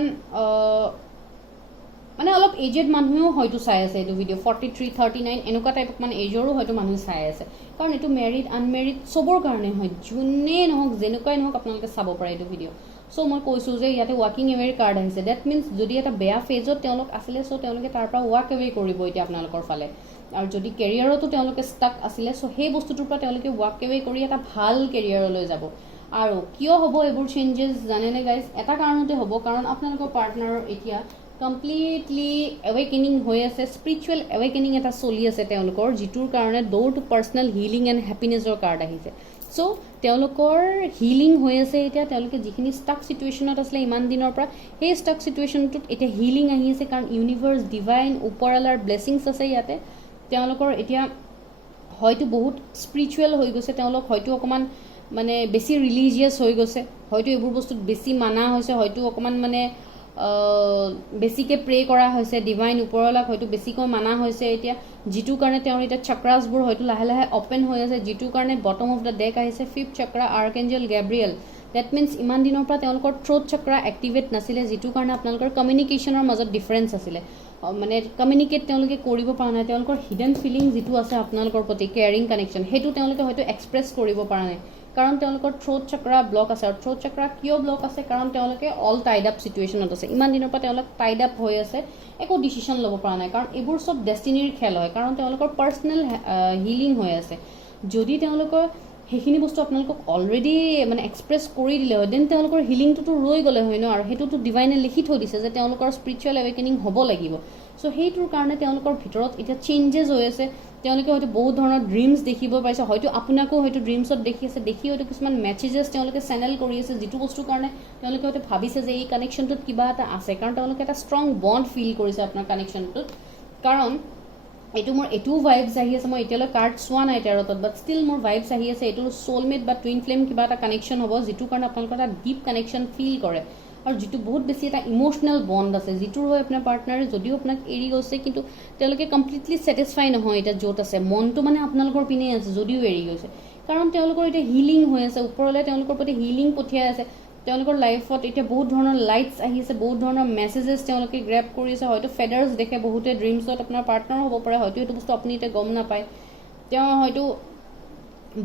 মানে অলপ এজেড মানুহেও হয়তো চাই আছে এইটো ভিডিঅ', 43, 39 এনেকুৱা টাইপ অকণমান এজৰো হয়তো মানুহে চাই আছে, কাৰণ এইটো মেৰিড আনমেৰিড চবৰ কাৰণে হয়, যোনেই নহওক যেনেকুৱাই নহওক আপোনালোকে চাব পাৰে এইটো ভিডিঅ'। চ' মই কৈছোঁ যে ইয়াতে ৱাকিং এৱেৰ কাৰ্ড আহিছে। ডেট মিনছ যদি এটা বেয়া ফেজত তেওঁলোক আছিলে, চ' তেওঁলোকে তাৰ পৰা ৱাক এৱে কৰিব এতিয়া আপোনালোকৰ ফালে। আৰু যদি কেৰিয়াৰতো তেওঁলোকে ষ্টাক আছিলে, চ' সেই বস্তুটোৰ পৰা তেওঁলোকে ৱাক এৱে কৰি এটা ভাল কেৰিয়াৰলৈ যাব। আৰু কিয় হ'ব এইবোৰ চেঞ্জেছ জানেনে গাইজ? এটা কাৰণতে হ'ব, কাৰণ আপোনালোকৰ পাৰ্টনাৰৰ এতিয়া কমপ্লিটলি এৱেকেনিং হৈ আছে, স্পিৰিচুৱেল এৱেকেনিং এটা চলি আছে তেওঁলোকৰ, যিটোৰ কাৰণে door to personal healing and হেপিনেছৰ কাৰ্ড আহিছে। চ' তেওঁলোকৰ হিলিং হৈ আছে এতিয়া, তেওঁলোকে যিখিনি ষ্টাক চিটুৱেশ্যনত আছিলে ইমান দিনৰ পৰা, সেই ষ্টাক চিটুৱেশ্যনটোত এতিয়া হিলিং আহি আছে, কাৰণ ইউনিভাৰ্ছ, ডিভাইন, ওপৰৱালাৰ ব্লেছিংছ আছে ইয়াতে। তেওঁলোকৰ এতিয়া হয়তো বহুত স্পিৰিচুৱেল হৈ গৈছে, তেওঁলোক হয়তো অকণমান মানে বেছি ৰিলিজিয়াছ হৈ গৈছে, হয়তো এইবোৰ বস্তুত বেছি মানা হৈছে, হয়তো অকণমান মানে বেছিকৈ প্ৰে কৰা হৈছে, ডিভাইন ওপৰৱালাক হয়তো বেছিকৈ মানা হৈছে এতিয়া, যিটোৰ কাৰণে তেওঁৰ এতিয়া চাক্ৰাছবোৰ হয়তো লাহে লাহে অ'পেন হৈ আছে, যিটোৰ কাৰণে বটম অফ দ্য ডেক আহিছে 5th চাক্ৰা, আৰ্কেঞ্জেল গেব্ৰিয়েল। ডেট মিনছ ইমান দিনৰ পৰা তেওঁলোকৰ থ্ৰ'ট চাক্ৰা এক্টিভেট নাছিলে, যিটোৰ কাৰণে আপোনালোকৰ কমিউনিকেশ্যনৰ মাজত ডিফাৰেঞ্চ আছিলে, মানে কমিউনিকেট তেওঁলোকে কৰিব পৰা নাই। তেওঁলোকৰ হিডেন ফিলিং যিটো আছে আপোনালোকৰ প্ৰতি, কেয়াৰিং কানেকশ্যন, সেইটো তেওঁলোকে হয়তো এক্সপ্ৰেছ কৰিব পৰা নাই। কাৰণ তেওঁলোকৰ থ্ৰোট চক্ৰা ব্লক আছে আৰু থ্ৰোট চক্ৰা কিয় ব্লক আছে কাৰণ তেওঁলোকে অল টাইড আপ সিচুৱেশ্যনত আছে ইমান দিনৰ পৰা তেওঁলোক টাইড আপ হৈ আছে একো ডিসিশন ল'ব পৰা নাই কাৰণ এইবোৰ সব ডেষ্টিনিৰ খেল হয় কাৰণ তেওঁলোকৰ পাৰ্সোনেল হিলিং হৈ আছে যদি তেওঁলোকৰ সেইখিনি বস্তু আপোনালোকক অলৰেডি মানে এক্সপ্ৰেছ কৰি দিলে হয় দেন তেওঁলোকৰ হিলিংটোতো ৰৈ গ'লে হয় ন আৰু সেইটোতো ডিভাইনে লিখি থৈ দিছে যে তেওঁলোকৰ স্পিৰিচুৱেল এৱেকেনিং হ'ব লাগিব সো সেইটোৰ কাৰণে তেওঁলোকৰ ভিতৰত এতিয়া চেঞ্জেছ হৈ আছে তেওঁলোকে হয়তো বহুত ধৰণৰ ড্ৰিমছ দেখিব পাইছে হয়তো আপোনাকো হয়তো ড্ৰিমছত দেখি আছে দেখি হয়তো কিছুমান মেছেজেছ তেওঁলোকে চেনেল কৰি আছে যিটো বস্তুৰ কাৰণে তেওঁলোকে হয়তো ভাবিছে যে এই কানেকশ্যনটোত কিবা এটা আছে কাৰণ তেওঁলোকে এটা ষ্ট্ৰং বণ্ড ফিল কৰিছে আপোনাৰ কানেকশ্যনটোত কাৰণ এইটো মোৰ এইটোও ভাইবছ আহি আছে মই এতিয়ালৈ কাৰ্ড চোৱা নাই তেৰতত বাট ষ্টিল মোৰ ভাইবছ আহি আছে এইটোৰ সোলমেট বা টুইন ফ্লেম কিবা এটা কানেকশ্যন হ'ব যিটোৰ কাৰণে আপোনালোকৰ এটা ডিপ কানেকশ্যন ফিল কৰে আৰু যিটো বহুত বেছি এটা ইমোশ্যনেল বণ্ড আছে যিটোৰ হয় আপোনাৰ পাৰ্টনাৰে যদিও আপোনাক এৰি গৈছে কিন্তু তেওঁলোকে কমপ্লিটলি ছেটিছফাই নহয় এতিয়া য'ত আছে মনটো মানে আপোনালোকৰ পিনে আছে যদিও এৰি গৈছে কাৰণ তেওঁলোকৰ এতিয়া হিলিং হৈ আছে ওপৰলৈ তেওঁলোকৰ প্ৰতি হিলিং পঠিয়াই আছে তেওঁলোকৰ লাইফত এতিয়া বহুত ধৰণৰ লাইটছ আহি আছে বহুত ধৰণৰ মেছেজেছ তেওঁলোকে গ্ৰেপ কৰি আছে হয়তো ফেডাৰ্ছ দেখে বহুতে ড্ৰিমছত আপোনাৰ পাৰ্টনাৰ হ'ব পাৰে হয়তো এইটো বস্তু আপুনি এতিয়া গম নাপায় তেওঁ হয়তো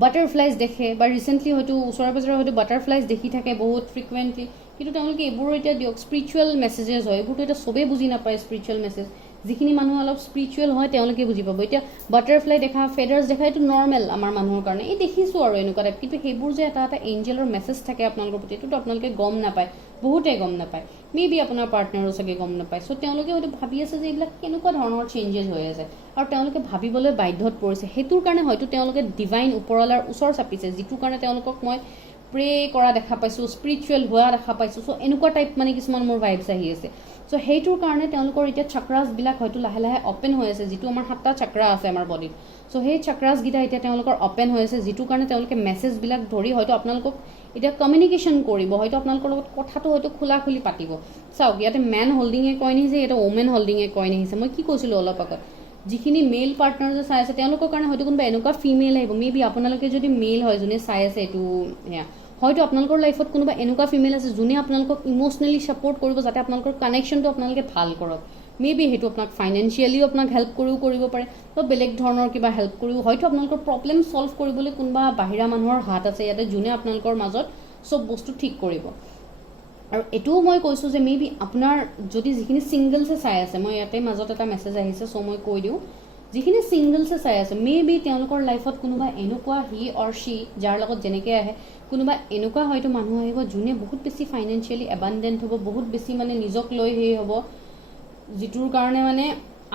বাটাৰফ্লাইজ দেখে বা ৰিচেণ্টলি হয়তো ওচৰে পাজৰে হয়তো বাটাৰফ্লাইজ দেখি থাকে বহুত ফ্ৰিকুৱেণ্টলি কিন্তু তেওঁলোকে এইবোৰো এতিয়া দিয়ক স্পিৰিচুৱেল মেছেজেছ হয় এইবোৰতো এতিয়া চবেই বুজি নাপায় স্পিৰিচুৱেল মেছেজ যিখিনি মানুহ অলপ স্পিৰিচুৱেল হয় তেওঁলোকে বুজি পাব এতিয়া বাটাৰফ্লাই দেখা ফেডাৰ্ছ দেখা এইটো নৰ্মেল আমাৰ মানুহৰ কাৰণে এই দেখিছোঁ আৰু এনেকুৱা টাইপ কিন্তু সেইবোৰ যে এটা এটা এঞ্জেলৰ মেছেজ থাকে আপোনালোকৰ প্ৰতি এইটোতো আপোনালোকে গম নাপায় বহুতে গম নাপায় মে বি আপোনাৰ পাৰ্টনাৰো চাগে গম নাপায় চ' তেওঁলোকে হয়তো ভাবি আছে যে এইবিলাক কেনেকুৱা ধৰণৰ চেঞ্জেছ হৈ আছে আৰু তেওঁলোকে ভাবিবলৈ বাধ্যত পৰিছে সেইটোৰ কাৰণে হয়তো তেওঁলোকে ডিভাইন ওপৰৱালাৰ ওচৰ চাপিছে যিটোৰ কাৰণে তেওঁলোকক মই প্ৰে কৰা দেখা পাইছোঁ স্পিৰিচুৱেল হোৱা দেখা পাইছোঁ চ' এনেকুৱা টাইপ মানে কিছুমান মোৰ ভাইবছ আহি আছে চ' সেইটোৰ কাৰণে তেওঁলোকৰ এতিয়া চাক্ৰাছবিলাক হয়তো লাহে লাহে অপেন হৈ আছে যিটো আমাৰ 7টা চাক্ৰা আছে আমাৰ বডিত চ' সেই চাক্ৰাছকেইটা এতিয়া তেওঁলোকৰ অপেন হৈ আছে যিটোৰ কাৰণে তেওঁলোকে মেছেজবিলাক ধৰি হয়তো আপোনালোকক এতিয়া কমিউনিকেশ্যন কৰিব হয়তো আপোনালোকৰ লগত কথাটো হয়তো খোলা খুলি পাতিব চাওক ইয়াতে মেন হল্ডিঙে কইন আহিছে ইয়াতে ওমেন হল্ডিঙে কইন আহিছে মই কি কৈছিলোঁ অলপ আগত যিখিনি মেইল পাৰ্টনাৰ যে চাই আছে তেওঁলোকৰ কাৰণে হয়তো কোনোবা এনেকুৱা ফিমেল আহিব মে বি আপোনালোকে যদি মেইল হয় যোনে চাই আছে এইটো হয়তো আপোনালোকৰ লাইফত কোনোবা এনেকুৱা ফিমেল আছে যোনে আপোনালোকক ইমোশ্যনেলি ছাপোৰ্ট কৰিব যাতে আপোনালোকৰ কানেকশ্যনটো আপোনালোকে ভাল কৰক মে বি সেইটো আপোনাক ফাইনেন্সিয়েলিও আপোনাক হেল্প কৰিও কৰিব পাৰে বা বেলেগ ধৰণৰ কিবা হেল্প কৰিও হয়তো আপোনালোকৰ প্ৰব্লেম ছল্ভ কৰিবলৈ কোনোবা বাহিৰা মানুহৰ হাত আছে ইয়াতে যোনে আপোনালোকৰ মাজত চব বস্তু ঠিক কৰিব আৰু এইটোও মই কৈছোঁ যে মে বি আপোনাৰ যদি যিখিনি ছিংগলছে চাই আছে মই ইয়াতে মাজত এটা মেছেজ আহিছে চ' মই কৈ দিওঁ যিখিনি ছিংগলছে চাই আছে মে বি তেওঁলোকৰ লাইফত কোনোবা এনেকুৱা হি অৰ শ্বি যাৰ লগত যেনেকৈ আহে কোনোবা এনেকুৱা হয়তো মানুহ আহিব যোনে বহুত বেছি ফাইনেন্সিয়েলি এবাণ্ডেণ্ট হ'ব বহুত বেছি মানে নিজক লৈ সেই হ'ব যিটোৰ কাৰণে মানে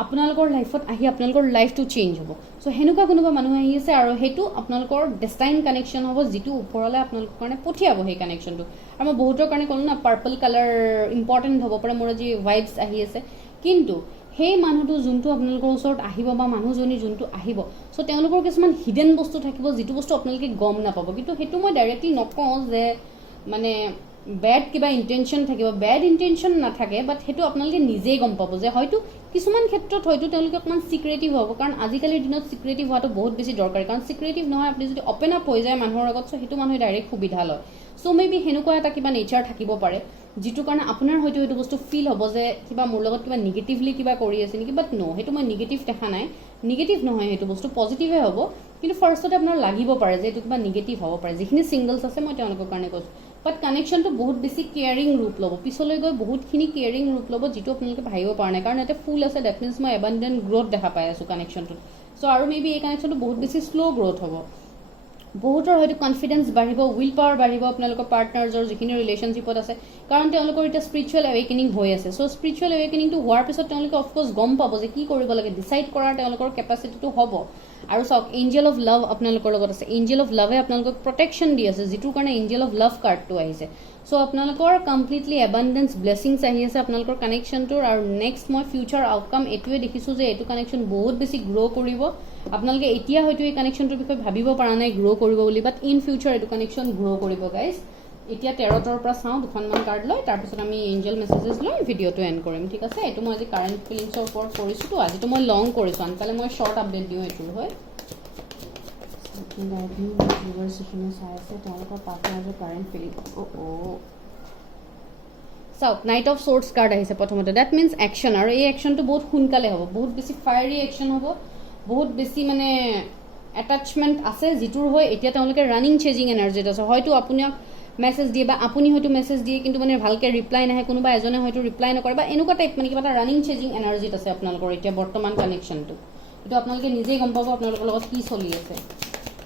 আপোনালোকৰ লাইফত আহি আপোনালোকৰ লাইফটো চেঞ্জ হ'ব চ' সেনেকুৱা কোনোবা মানুহ আহি আছে আৰু সেইটো আপোনালোকৰ ডেষ্টাইন কানেকশ্যন হ'ব যিটো ওপৰলৈ আপোনালোকৰ কাৰণে পঠিয়াব সেই কানেকশ্যনটো আৰু মই বহুতৰ কাৰণে ক'লোঁ না পাৰ্পল কালাৰ ইম্পৰ্টেণ্ট হ'ব পাৰে মোৰ আজি ভাইবছ আহি আছে কিন্তু সেই মানুহটো যোনটো আপোনালোকৰ ওচৰত আহিব বা মানুহজনী যোনটো আহিব চ' তেওঁলোকৰ কিছুমান হিডেন বস্তু থাকিব যিটো বস্তু আপোনালোকে গম নাপাব কিন্তু সেইটো মই ডাইৰেক্টলি নকওঁ যে মানে বেড কিবা ইণ্টেনশ্যন থাকিব বেড ইণ্টেনশ্যন নাথাকে বাট সেইটো আপোনালোকে নিজেই গম পাব যে হয়তো কিছুমান ক্ষেত্ৰত হয়তো তেওঁলোকে অকণমান ছিক্ৰেটিভ হ'ব কাৰণ আজিকালিৰ দিনত ছিক্ৰেটিভ হোৱাটো বহুত বেছি দৰকাৰী কাৰণ ছিক্ৰেটিভ নহয় আপুনি যদি অপেন আপ হৈ যায় মানুহৰ আগত চ' সেইটো মানুহে ডাইৰেক্ট সুবিধা লয় চ' মে বি সেনেকুৱা এটা কিবা নেচাৰ থাকিব পাৰে যিটো কাৰণে আপোনাৰ হয়তো সেইটো বস্তু ফিল হ'ব যে কিবা মোৰ লগত কিবা নিগেটিভলি কিবা কৰি আছে নেকি বাট ন' সেইটো মই নিগেটিভ দেখা নাই নিগেটিভ নহয় সেইটো বস্তু পজিটিভে হ'ব কিন্তু ফাৰ্ষ্টতে আপোনাৰ লাগিব পাৰে যে এইটো কিবা নিগেটিভ হ'ব পাৰে যিখিনি ছিংগলছ আছে মই তেওঁলোকৰ কাৰণে কৈছোঁ বাট কানেকশ্যনটো বহুত বেছি কেয়াৰিং ৰূপ ল'ব পিছলৈ গৈ বহুতখিনি কেয়াৰিং ৰূপ ল'ব যিটো আপোনালোকে ভাবিব পৰা নাই কাৰণ ইয়াতে ফুল আছে ডেট মিনছ মই এবাণ্ডেণ্ট গ্ৰ'থ দেখা পাই আছোঁ কানেকশ্যনটোত চ' আৰু মে বি এই কানেকশ্যনটো বহুত বেছি শ্ল' গ্ৰ'থ হ'ব বহুতৰ হয়তো কনফিডেন্স বাঢ়িব উইল পাৱাৰ বাঢ়িব আপোনালোকৰ পাৰ্টনাৰ্ছৰ যিখিনি ৰিলেশ্যনশ্বিপত আছে কাৰণ তেওঁলোকৰ এতিয়া স্পিৰিচুৱেল এৱেকেনিং হৈ আছে চ' স্পিৰিচুৱেল এৱেকেনিংটো হোৱাৰ পিছত তেওঁলোকে অফক'ৰ্ছ গম পাব যে কি কৰিব লাগে ডিচাইড কৰাৰ তেওঁলোকৰ কেপাচিটিটো হ'ব আৰু চাওক এঞ্জেল অফ লাভ আপোনালোকৰ লগত আছে এঞ্জেল অফ লাভে আপোনালোকক প্ৰটেকশ্যন দি আছে যিটোৰ কাৰণে এঞ্জেল অফ লাভ কাৰ্ডটো আহিছে চ' আপোনালোকৰ কমপ্লিটলি এবাণ্ডেঞ্চ ব্লেছিংছ আহি আছে আপোনালোকৰ কানেকশ্যনটোৰ আৰু নেক্সট মই ফিউচাৰ আউটকাম এইটোৱে দেখিছোঁ যে এইটো কানেকশ্যন বহুত বেছি গ্ৰ' কৰিব আপোনালোকে এতিয়া হয়তো এই কানেকশ্যনটোৰ বিষয়ে ভাবিব পৰা নাই গ্ৰ' কৰিব বুলি বাট ইন ফিউচাৰ এইটো কানেকশ্যন গ্ৰ' কৰিব গাইজ এতিয়া 13ৰ পৰা চাওঁ দুখনমান কাৰ্ড লৈ তাৰপিছত আমি এঞ্জেল মেছেজেছ লৈ ভিডিঅ'টো এণ্ড কৰিম ঠিক আছে এইটো মই আজি কাৰেণ্ট ফিলিংছৰ ওপৰত কৰিছোঁতো আজিতো মই লং কৰিছোঁ আনকালে মই শ্বৰ্ট আপডেট দিওঁ এইটোৰ হয় যিখিনি চাই আছে তেওঁলোকৰ পাৰ্টনাৰ কাৰেণ্ট ফিলিং চাওক নাইট অফ শ্বৰ্টছ কাৰ্ড আহিছে প্ৰথমতে ডেট মিনছ একশ্যন আৰু এই একশ্যনটো বহুত সোনকালে হ'ব বহুত বেছি ফায়াৰী একশ্যন হ'ব বহুত বেছি মানে এটাচমেণ্ট আছে যিটোৰ হৈ এতিয়া তেওঁলোকে ৰানিং চেজিং এনাৰ্জিত আছে হয়তো আপোনাক মেছেজ দিয়ে বা আপুনি হয়তো মেছেজ দিয়ে কিন্তু মানে ভালকৈ ৰিপ্লাই নাহে কোনোবা এজনে হয়তো ৰিপ্লাই নকৰে বা এনেকুৱা টাইপ মানে কিবা এটা ৰানিং চেজিং এনাৰ্জিত আছে আপোনালোকৰ এতিয়া বৰ্তমান কানেকশ্যনটো এইটো আপোনালোকে নিজেই গম পাব আপোনালোকৰ লগত কি চলি আছে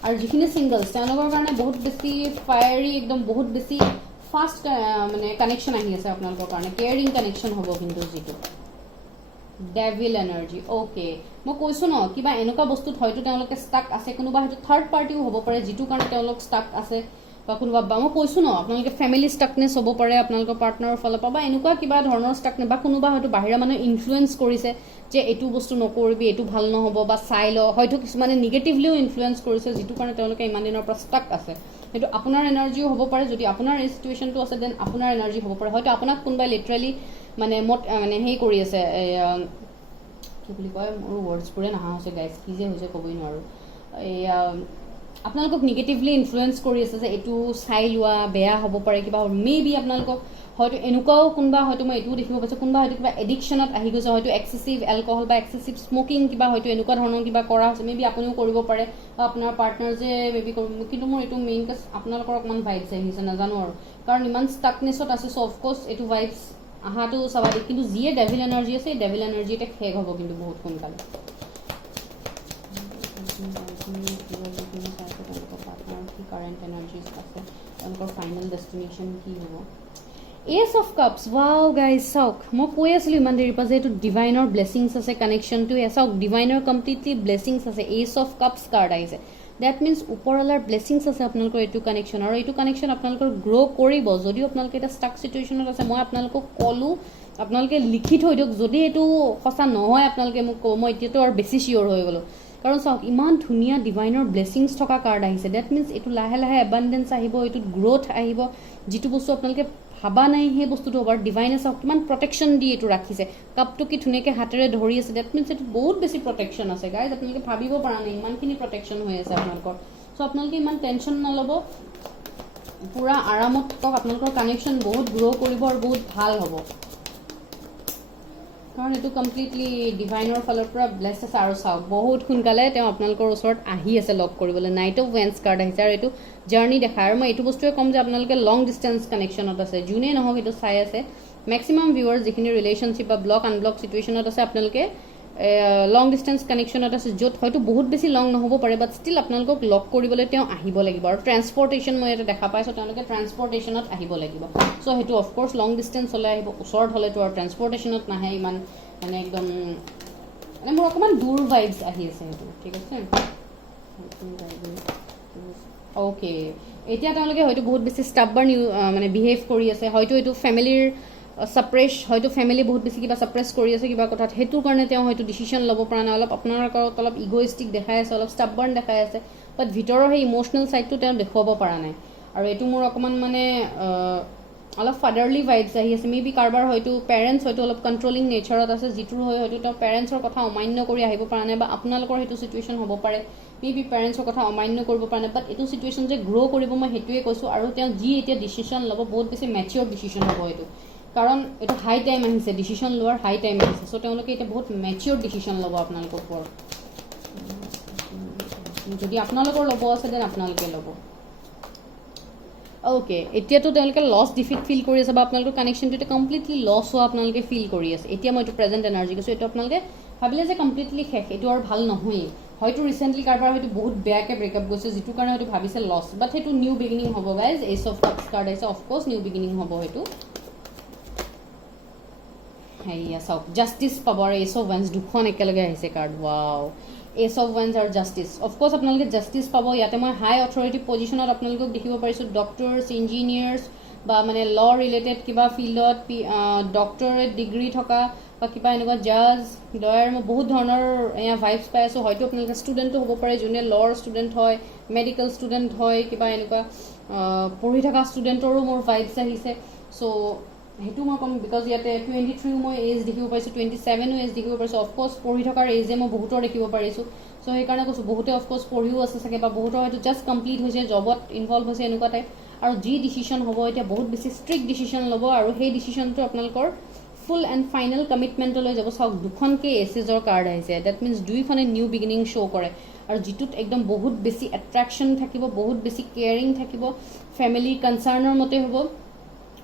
আৰু যিখিনি ছিংগলছ তেওঁলোকৰ কাৰণে বহুত বেছি ফায়াৰী একদম বহুত বেছি ফাষ্ট মানে কানেকশ্যন আহি আছে আপোনালোকৰ কাৰণে কেয়াৰিং কানেকশ্যন হ'ব কিন্তু যিটো ডেভিল এনাৰ্জি অ'কে মই কৈছোঁ ন কিবা এনেকুৱা বস্তুত হয়তো তেওঁলোকে ষ্টাক আছে কোনোবা হয়তো থাৰ্ড পাৰ্টিও হ'ব পাৰে যিটো কাৰণে তেওঁলোক ষ্টাক আছে বা কোনোবা বা মই কৈছোঁ ন আপোনালোকে ফেমিলি ষ্টাকনেছ হ'ব পাৰে আপোনালোকৰ পাৰ্টনাৰৰ ফালৰ পৰা বা এনেকুৱা কিবা ধৰণৰ ষ্টাকনেছ বা কোনোবা হয়তো বাহিৰা মানুহে ইনফ্লুৱেঞ্চ কৰিছে যে এইটো বস্তু নকৰিবি এইটো ভাল নহ'ব বা চাই ল হয়তো কিছুমানে নিগেটিভলিও ইনফ্লুৱেঞ্চ কৰিছে যিটো কাৰণে তেওঁলোকে ইমান দিনৰ পৰা ষ্টাক আছে সেইটো আপোনাৰ এনাৰ্জিও হ'ব পাৰে যদি আপোনাৰ এই চিটুৱেশ্যনটো আছে দেন আপোনাৰ এনাৰ্জি হ'ব পাৰে হয়তো আপোনাক কোনোবাই লিটাৰেলি মানে মানে হেৰি কৰি আছে কি বুলি কয় মোৰ ৱৰ্ডছবোৰে নহা হৈছে গাইজ কি যে হৈছে ক'বই নোৱাৰোঁ এয়া আপোনালোকক নিগেটিভলি ইনফ্লুৱেঞ্চ কৰি আছে যে এইটো চাই লোৱা বেয়া হ'ব পাৰে কিবা মে বি আপোনালোকক হয়তো এনেকুৱাও কোনোবা হয়তো মই এইটোও দেখিব পাইছোঁ কোনোবা হয়তো কিবা এডিকশ্যনত আহি গৈছে হয়তো এক্সেচিভ এলকহল বা এক্সেচিভ স্মকিং কিবা হয়তো এনেকুৱা ধৰণৰ কিবা কৰা হৈছে মে বি আপুনিও কৰিব পাৰে বা আপোনাৰ পাৰ্টনাৰ যে মে বি কৰিব কিন্তু মোৰ এইটো মেইন কেছ আপোনালোকৰ অকণমান ভাইবছ আহিছে নাজানো আৰু কাৰণ ইমান ষ্টাকনেছত আছে চ' অফক'ৰ্চ এইটো ভাইবছ আহাটো স্বাভাৱিক কিন্তু যিয়ে ডেভিল এনাৰ্জি আছে এই ডেভিল এনাৰ্জি এটা শেষ হ'ব কিন্তু বহুত সোনকালে কাৰেণ্ট এনাৰ্জিজ আছে তেওঁলোকৰ ফাইনেল ডেষ্টিনেশ্যন কি হ'ব S of cups wow guys চাওক মই কৈ আছিলোঁ ইমান দেৰিৰ পৰা যে এইটো ডিভাইনৰ ব্লেছিংছ আছে কানেকশ্যনটো চাওক ডিভাইনৰ কমপ্লিটলি ব্লেছিংছ আছে এচ অফ কাপছ কাৰ্ড আহিছে ডেট মিনছ ওপৰৱালাৰ ব্লেছিংছ আছে আপোনালোকৰ এইটো কানেকশ্যন আৰু এইটো কানেকশ্যন আপোনালোকৰ গ্ৰ' কৰিব যদিও আপোনালোকে এটা ষ্টাক চিটুৱেশ্যনত আছে মই আপোনালোকক ক'লোঁ আপোনালোকে লিখি থৈ দিয়ক যদি এইটো সঁচা নহয় আপোনালোকে মোক কওঁ মই এতিয়াতো আৰু বেছি চিয়'ৰ হৈ গ'লোঁ কাৰণ চাওক ইমান ধুনীয়া ডিভাইনৰ ব্লেছিংছ থকা কাৰ্ড আহিছে ডেট মিনছ এইটো লাহে লাহে এবাণ্ডেঞ্চ আহিব এইটোত গ্ৰ'থ আহিব যিটো বস্তু আপোনালোকে ভাবা নাই সেই বস্তুটো হ'ব আৰু ডিভাইনে চাওক কিমান প্ৰটেকশ্যন দি এইটো ৰাখিছে কাপটো কি ধুনীয়াকৈ হাতেৰে ধৰি আছে ডেট মিনছ এইটো বহুত বেছি প্ৰটেকশ্যন আছে গাইজ আপোনালোকে ভাবিব পৰা নাই ইমানখিনি প্ৰটেকশ্যন হৈ আছে আপোনালোকৰ চ' আপোনালোকে ইমান টেনশ্যন নল'ব পূৰা আৰামত থাকক আপোনালোকৰ কানেকশ্যন বহুত গ্ৰ' কৰিব আৰু বহুত ভাল হ'ব কাৰণ এইটো কমপ্লিটলি ডিভাইনৰ ফালৰ পৰা ব্লেছ আছে আৰু চাওক বহুত সোনকালে তেওঁ আপোনালোকৰ ওচৰত আহি আছে লগ কৰিবলৈ নাইট অফ ৱেন্স কাৰ্ড আহিছে আৰু এইটো জাৰ্ণি দেখায় আৰু মই এইটো বস্তুৱে ক'ম যে আপোনালোকে লং ডিষ্টেঞ্চ কানেকশ্যনত আছে যোনেই নহওক এইটো চাই আছে মেক্সিমাম ভিউৱাৰ্ছ যিখিনি ৰিলেশ্যনশ্বিপ বা ব্লক আনব্লক চিটুৱেশ্যনত আছে আপোনালোকে লং ডিষ্টেঞ্চ কানেকশ্যনত আছে য'ত হয়তো বহুত বেছি লং নহ'ব পাৰে বাট ষ্টিল আপোনালোকক লগ কৰিবলৈ তেওঁ আহিব লাগিব আৰু ট্ৰেন্সপৰ্টেশ্যন মই ইয়াতে দেখা পাইছোঁ তেওঁলোকে ট্ৰেন্সপৰ্টেশ্যনত আহিব লাগিব চ' সেইটো অফক'ৰ্চ লং ডিষ্টেঞ্চ হ'লে আহিব ওচৰত হ'লেতো আৰু ট্ৰেন্সপৰ্টেশ্যনত নাহে ইমান মানে একদম মানে মোৰ অকণমান দূৰ ভাইবছ আহি আছে সেইটো ঠিক আছে অ'কে এতিয়া তেওঁলোকে হয়তো বহুত বেছি ষ্টাববাৰ্ণ মানে বিহেভ কৰি আছে হয়তো এইটো ফেমিলিৰ ছাপ্ৰেছ হয়তো ফেমিলি বহুত বেছি কিবা ছাপ্ৰেছ কৰি আছে কিবা কথাত সেইটোৰ কাৰণে তেওঁ হয়তো ডিচিশ্যন ল'ব পৰা নাই অলপ আপোনালোকৰ অলপ ইগ'ইষ্টিক দেখাই আছে অলপ ষ্টাববাৰ্ণ দেখাই আছে বাট ভিতৰৰ সেই ইম'চনেল ছাইডটো তেওঁ দেখুৱাব পৰা নাই আৰু এইটো মোৰ অকণমান মানে অলপ ফাদাৰলি ভাইবছ আহি আছে মে বি কাৰোবাৰ হয়তো পেৰেণ্টছ হয়তো অলপ কণ্ট্ৰলিং নেচাৰত আছে যিটোৰ হৈ হয়তো তেওঁ পেৰেণ্টছৰ কথা অমান্য কৰি আহিব পৰা নাই বা আপোনালোকৰ সেইটো চিটুৱেশ্যন হ'ব পাৰে মে বি পেৰেণ্টছৰ কথা অমান্য কৰিব পৰা নাই বাট এইটো চিটুৱেশ্যন যে গ্ৰ' কৰিব মই সেইটোৱে কৈছোঁ আৰু তেওঁ যি এতিয়া ডিচিশ্যন ল'ব বহুত বেছি মেচিয়ৰ ডিচিশ্যন হ'ব এইটো কাৰণ এইটো হাই টাইম আহিছে ডিচিশ্যন লোৱাৰ হাই টাইম আহিছে চ' তেওঁলোকে এতিয়া বহুত মেচিয়ৰ ডিচিশ্যন ল'ব আপোনালোকৰ ওপৰত যদি আপোনালোকৰ ল'ব আছে দেন আপোনালোকে ল'ব অ'কে এতিয়াতো তেওঁলোকে লছ ডিফিট ফিল কৰি আছে বা আপোনালোকৰ কানেকশ্যনটো এতিয়া কমপ্লিটলি লছ হোৱা আপোনালোকে ফিল কৰি আছে এতিয়া মই এইটো প্ৰেজেণ্ট এনাৰ্জি কৈছোঁ এইটো আপোনালোকে ভাবিলে যে কমপ্লিটলি শেষ এইটো আৰু ভাল নহয়েই হয়তো ৰিচেণ্টলি কাৰোবাৰ হয়তো বহুত বেয়াকৈ ব্ৰেকআপ গৈছে যিটো কাৰণে হয়তো ভাবিছে লছ বাট সেইটো নিউ বিগিনিং হ'ব guys S of cups card আহিছে অফক'ৰ্চ নিউ বিগিনিং হ'ব সেইটো হেৰিয়া চাওক জাষ্টিছ পাব আৰু এচ অফ ৱান্স দুখন একেলগে আহিছে card wow S of once আৰু জাষ্টিছ অফক'ৰ্চ আপোনালোকে জাষ্টিছ পাব ইয়াতে মই হাই অথৰিটি পজিশ্যনত আপোনালোকক দেখিব পাৰিছোঁ ডক্টৰছ ইঞ্জিনিয়াৰ্ছ বা মানে ল ৰিলেটেড কিবা ফিল্ডত ডক্টৰেট ডিগ্ৰী থকা বা কিবা এনেকুৱা জাজ লয়াৰ মই বহুত ধৰণৰ এয়া ভাইবছ পাই আছোঁ হয়তো আপোনালোকে ষ্টুডেণ্টো হ'ব পাৰে যোনে লৰ ষ্টুডেণ্ট হয় মেডিকেল ষ্টুডেণ্ট হয় কিবা এনেকুৱা পঢ়ি থকা ষ্টুডেণ্টৰো মোৰ ভাইবছ আহিছে চ' সেইটো মই ক'ম বিকজ ইয়াতে 23 মই এজ দেখিব পাইছোঁ 27 এজ দেখিব পাৰিছোঁ অফক'ৰ্চ পঢ়ি থকাৰ এজে মই বহুতৰ দেখিব পাৰিছোঁ চ' সেইকাৰণে কৈছোঁ বহুতে অফক'ৰ্চ পঢ়িও আছে চাগে বা বহুতৰ হয়তো জাষ্ট কমপ্লিট হৈছে জবত ইনভলভ হৈছে এনেকুৱা টাইপ আৰু যি ডিচিশ্যন হ'ব এতিয়া বহুত বেছি ষ্ট্ৰিক্ট ডিচিশ্যন ল'ব আৰু সেই ডিচিশ্যনটো আপোনালোকৰ ফুল এণ্ড ফাইনেল কমিটমেণ্টলৈ যাব। চাওক দুখনকৈ এছেজৰ কাৰ্ড আহিছে, ডেট মিনছ দুইখনে নিউ বিগিনিং শ্ব' কৰে আৰু যিটোত একদম বহুত বেছি এট্ৰেকশ্যন থাকিব, বহুত বেছি কেয়াৰিং থাকিব, ফেমিলি কনচাৰ্ণৰ মতে হ'ব।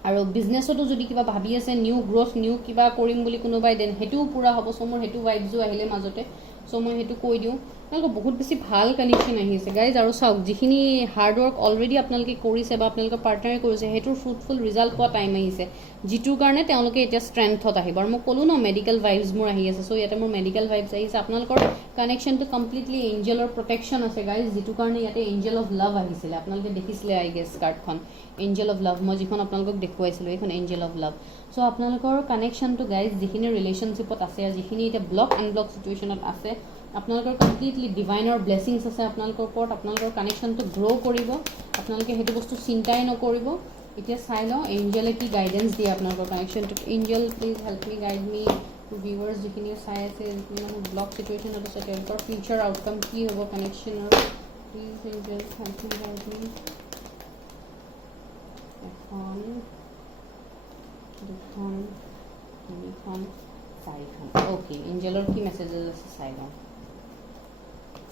আৰু বিজনেছতো যদি কিবা ভাবি আছে নিউ গ্ৰ'থ, নিউ কিবা কৰিম বুলি কোনোবাই, দেন সেইটোও পূৰা হ'ব। চ' মোৰ সেইটো ভাইবছো আহিলে মাজতে, চ' মই সেইটো কৈ দিওঁ। আপোনালোকৰ বহুত বেছি ভাল কানেকশ্যন আহি আছে গাইজ। আৰু চাওক যিখিনি হাৰ্ডৱৰ্ক অলৰেডি আপোনালোকে কৰিছে বা আপোনালোকৰ পাৰ্টনাৰে কৰিছে, সেইটোৰ ফ্ৰুটফুল ৰিজাল্ট পোৱা টাইম আহিছে, যিটোৰ কাৰণে তেওঁলোকে এতিয়া ষ্ট্ৰেংথত আহিব। আৰু মই ক'লোঁ ন মেডিকেল ভাইবছ মোৰ আহি আছে, চ' ইয়াতে মোৰ মেডিকেল ভাইবছ আহিছে। আপোনালোকৰ কানেকশ্যনটো কমপ্লিটলি এঞ্জেলৰ প্ৰটেকশ্যন আছে গাইজ, যিটো কাৰণে ইয়াতে এঞ্জেল অফ লাভ আহিছিলে। আপোনালোকে দেখিছিলে আই গেছ কাৰ্ডখন, এঞ্জেল অফ লাভ, মই যিখন আপোনালোকক দেখুৱাইছিলোঁ এইখন এঞ্জেল অফ লাভ। চ' আপোনালোকৰ কানেকশ্যনটো গাইজ যিখিনি ৰিলেশ্যনশ্বিপত আছে, যিখিনি এতিয়া ব্লক আনব্লক চিটুৱেশ্যনত আছে, আপোনালোকৰ কমপ্লিটলি ডিভাইনৰ ব্লেছিংছ আছে আপোনালোকৰ ওপৰত। আপোনালোকৰ কানেকশ্যনটো গ্ৰ' কৰিব, আপোনালোকে সেইটো বস্তু চিন্তাই নকৰিব। এতিয়া চাই লওঁ এঞ্জেলে কি গাইডেঞ্চ দিয়ে আপোনালোকৰ কানেকশ্যনটোত। Angel please help me, guide me. Viewers যিখিনি চাই আছে, যিখিনি মানুহ ব্লক চিটুৱেশ্যনত আছে, তেওঁলোকৰ ফিউচাৰ আউটকাম কি হ'ব কানেকশ্যনৰ। Please angel help me, guide me. এখন, দুখন, তিনিখন, চাৰিখন। অ'কে, এঞ্জেলৰ কি মেছেজেছ আছে চাই লওঁ।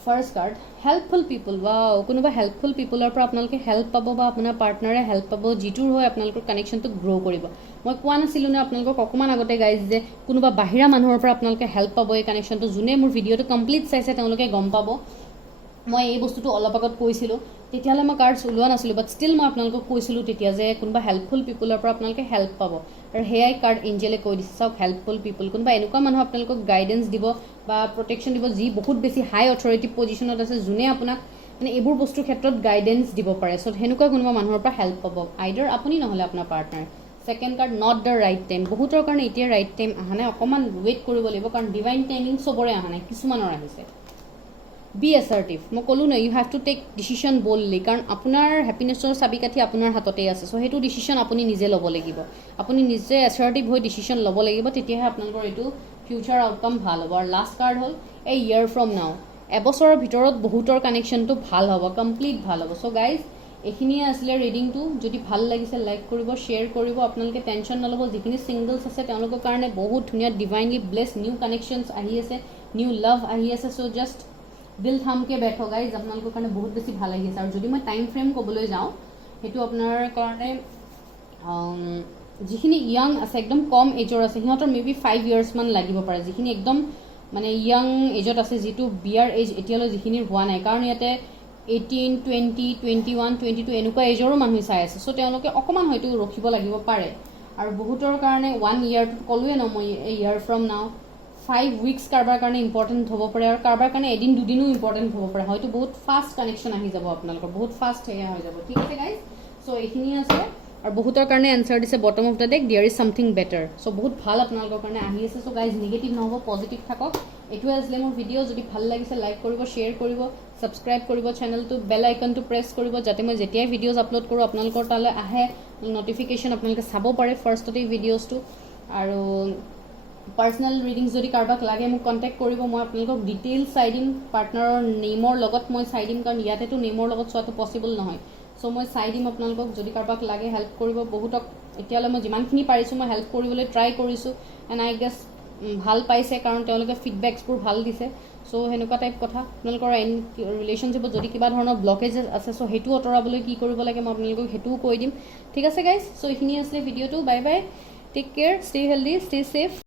ফাৰ্ষ্ট কাৰ্ড, হেল্পফুল পিপুল। ৱাও, কোনোবা হেল্পফুল পিপুলৰ পৰা আপোনালোকে হেল্প পাব বা আপোনাৰ পাৰ্টনাৰে হেল্প পাব, যিটোৰ হয় আপোনালোকৰ কানেকশ্যনটো গ্ৰ' কৰিব। মই কোৱা নাছিলোঁ নে আপোনালোকক অকণমান আগতে গাইজ যে কোনোবা বাহিৰা মানুহৰ পৰা আপোনালোকে হেল্প পাব এই কানেকশ্যনটো। যোনে মোৰ ভিডিঅ'টো কমপ্লিট চাইছে তেওঁলোকে গম পাব। মই এই বস্তুটো অলপ আগত কৈছিলোঁ, তেতিয়াহ'লে মই কাৰ্ডছ ওলোৱা নাছিলোঁ, বাট ষ্টিল মই আপোনালোকক কৈছিলোঁ তেতিয়া যে কোনোবা হেল্পফুল পিপুলৰ পৰা আপোনালোকে হেল্প পাব। আৰু সেয়াই কাৰ্ড এঞ্জেলে কৈ দিছে। চাওক হেল্পফুল পিপুল, কোনোবা এনেকুৱা মানুহ আপোনালোকক গাইডেঞ্চ দিব বা প্ৰটেকশ্যন দিব, যি বহুত বেছি হাই অথৰিটি পজিশ্যনত আছে, যোনে আপোনাক মানে এইবোৰ বস্তুৰ ক্ষেত্ৰত গাইডেঞ্চ দিব পাৰে। চ' সেনেকুৱা কোনোবা মানুহৰ পৰা হেল্প পাব, আইদাৰ আপুনি নহ'লে আপোনাৰ partner. Second card, not the right time. বহুতৰ কাৰণে এতিয়া ৰাইট টাইম অহা নাই, অকণমান ৱেইট কৰিব লাগিব, কাৰণ ডিভাইন টাইমিং চবৰে অহা নাই, কিছুমানৰ আহিছে। বি এছাৰ্টিভ, মই ক'লোঁ ন, you have to take decision boldly, কাৰণ আপোনাৰ হেপিনেছৰ চাবিকাঠি আপোনাৰ হাততেই আছে। চ' সেইটো ডিচিশ্যন আপুনি নিজে ল'ব লাগিব, আপুনি নিজে এছাৰ্টিভ হৈ ডিচিশ্যন ল'ব লাগিব, তেতিয়াহে আপোনালোকৰ এইটো ফিউচাৰ আউটকাম ভাল হ'ব। আৰু লাষ্ট কাৰ্ড হ'ল এ ইয়েৰ ফ্ৰম নাও। এবছৰৰ ভিতৰত বহুতৰ কানেকশ্যনটো ভাল হ'ব, কমপ্লিট ভাল হ'ব। চ' গাইজ এইখিনিয়ে আছিলে ৰিডিংটো। যদি ভাল লাগিছে লাইক কৰিব, শ্বেয়াৰ কৰিব। আপোনালোকে টেনশ্যন নল'ব, যিখিনি ছিংগলছ আছে তেওঁলোকৰ কাৰণে বহুত ধুনীয়া ডিভাইনলি ব্লেছ নিউ কানেকশ্যনছ আহি আছে, নিউ লাভ আহি আছে। চ' জাষ্ট দিল থামকে বেঠো গাইজ, আপোনালোকৰ কাৰণে বহুত বেছি ভাল আহি আছে। আৰু যদি মই টাইম ফ্ৰেম ক'বলৈ যাওঁ, সেইটো আপোনাৰ কাৰণে যিখিনি য়াং আছে, একদম কম এজৰ আছে, সিহঁতৰ মে বি 5 years মান লাগিব পাৰে। যিখিনি একদম মানে য়াং এজত আছে, যিটো বিয়াৰ এজ এতিয়ালৈ যিখিনিৰ হোৱা নাই, কাৰণ ইয়াতে 18, 20, 21, 22 এনেকুৱা এজৰো মানুহ চাই আছে। চ' তেওঁলোকে অকণমান হয়তো ৰখিব লাগিব পাৰে। আৰু বহুতৰ কাৰণে 1 yearটো ক'লোৱে ন মই, এ ইয়াৰ ফ্ৰম নাও। 5 weeks কাৰোবাৰ কাৰণে ইম্পৰ্টেণ্ট হ'ব পাৰে, আৰু কাৰোবাৰ কাৰণে এদিন দুদিনো ইম্পৰ্টেণ্ট হ'ব পাৰে। হয়তো বহুত ফাষ্ট কানেকশ্যন আহি যাব আপোনালোকৰ, বহুত ফাষ্ট সেয়া হৈ যাব। ঠিক আছে গাইজ, চ' এইখিনি আছে। আৰু বহুতৰ কাৰণে এনচাৰ দিছে bottom of the deck, there is something better. So' বহুত ভাল আপোনালোকৰ কাৰণে আহি আছে। চ' গাইজ নিগেটিভ নহ'ব, পজিটিভ থাকক। এইটোৱে আছিলে মোৰ ভিডিঅ'। যদি ভাল লাগিছে লাইক কৰিব, শ্বেয়াৰ কৰিব, ছাবস্ক্ৰাইব কৰিব চেনেলটো, বেল আইকনটো প্ৰেছ কৰিব, যাতে মই যেতিয়াই ভিডিঅ'জ আপলোড কৰোঁ আপোনালোকৰ তালৈ আহে নটিফিকেশ্যন, আপোনালোকে চাব পাৰে ফাৰ্ষ্টতেই ভিডিঅ'জটো। আৰু পাৰ্চনেল ৰিডিংছ যদি কাৰোবাক লাগে মোক কণ্টেক্ট কৰিব, মই আপোনালোকক ডিটেইলছ চাই দিম, পাৰ্টনাৰৰ নেমৰ লগত মই চাই দিম, কাৰণ ইয়াতেতো নেমৰ লগত চোৱাটো পচিবল নহয়। চ' মই চাই দিম আপোনালোকক, যদি কাৰোবাক লাগে হেল্প কৰিব। বহুতক এতিয়ালৈ মই যিমানখিনি পাৰিছোঁ মই হেল্প কৰিবলৈ ট্ৰাই কৰিছোঁ, এণ্ড আই গেছ ভাল পাইছে, কাৰণ তেওঁলোকে ফিডবেকছবোৰ ভাল দিছে। চ' সেনেকুৱা টাইপ কথা। আপোনালোকৰ ৰিলেশ্যনশ্বিপত যদি কিবা ধৰণৰ ব্লকেজেছ আছে, চ' সেইটো আঁতৰাবলৈ কি কৰিব লাগে মই আপোনালোকক সেইটোও কৈ দিম। ঠিক আছে গাইজ, চ' এইখিনি আছিলে ভিডিঅ'টো। Bye bye, take care, stay healthy, stay safe.